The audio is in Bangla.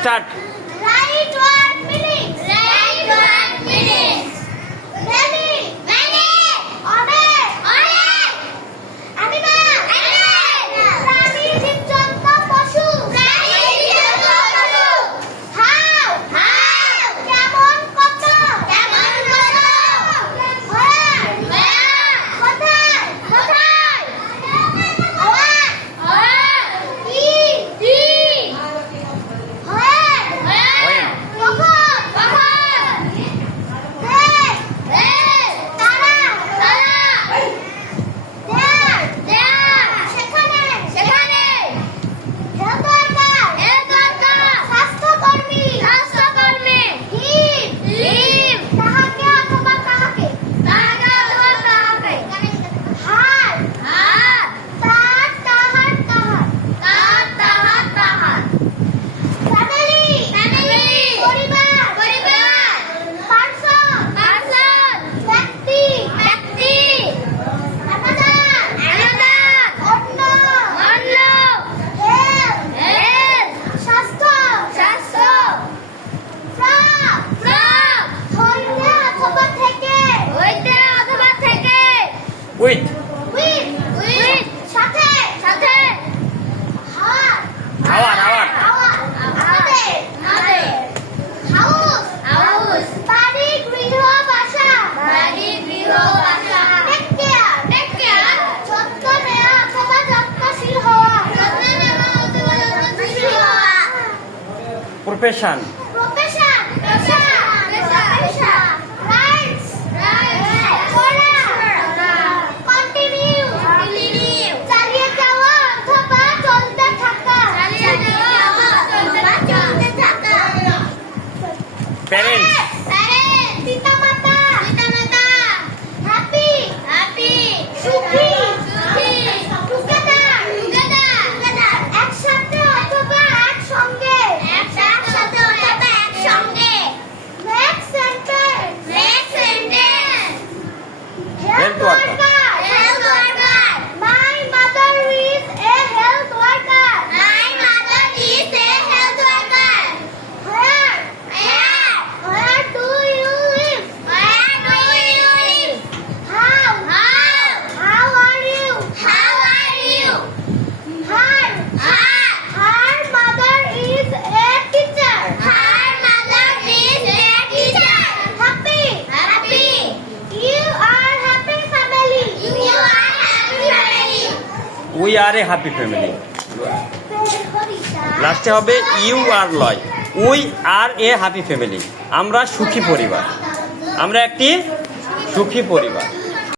Start. Write word meanings. Write word meanings. Many. Many. অনেক. অনেক. Animal. Animal. প্রাণী, জীবজন্তু, পশু. প্রাণী, জীবজন্তু, পশু. How. How. কেমন, কত. কেমন, কত. Where. Where. কোথায়. কোথায়. What. What. কি. কি. When. When. কখন. কখন. When. When. তারা. তারা. There. There. সেখানে. সেখানে. Health worker. Health worker. স্বাস্থ্যকর্মী. স্বাস্থ্যকর্মী. Him. Him. তাহাকে অথবা কাহাকে. তাহাকে অথবা কাহাকে. হার. হার. তার, তাহার, তাহার. তার, তাহার, তাহার. Family. Family. পরিবার. পরিবার. Person. Person. ব্যক্তি. ব্যক্তি. Another. Another. অন্য. অন্য. Health. Health. স্বাস্থ্য. স্বাস্থ্য. From. From. হইতে অথবা থেকে. হইতে অথবা থেকে. উইথ। With. With. সাথে. সাথে. Heart. আওয়ার। আওয়ার। আমাদের. আমাদের. House. House. বাড়ি, গৃহ, বাসা. বাড়ি, গৃহ, বাসা. Take care. Take care. যত্ন নেওয়া অথবা যত্নশীল হওয়া. যত্ন নেওয়া অথবা যত্নশীল হওয়া. প্রফেশন। Profession. পেশা. পেশা. Rights. Rights. করা. Continue. Continue. চালিয়ে যাওয়া অথবা চলতে থাকা. চালিয়ে যাওয়া অথবা চলতে থাকা. প্যারেন্টস। Parents. পিতামাতা. পিতামাতা. Happy. Happy. সুখী. সুখী. Together. Together. Together. একসাথে অথবা একসঙ্গে. একসাথে অথবা একসঙ্গে. Next sentence. Next sentence. Health worker. Health worker. My mother is a health worker. My mother is a health worker. Where? Where? Where do you live? Where do you live? How? How? How are you? How are you? Her. Her. Her mother is a teacher. Her mother is a teacher. Happy. Happy. You are happy family. You are happy family. We are A happy family. লাস্টে হবে ইউ আর লয়। We are A happy family. আমরা সুখী পরিবার। আমরা একটি সুখী পরিবার।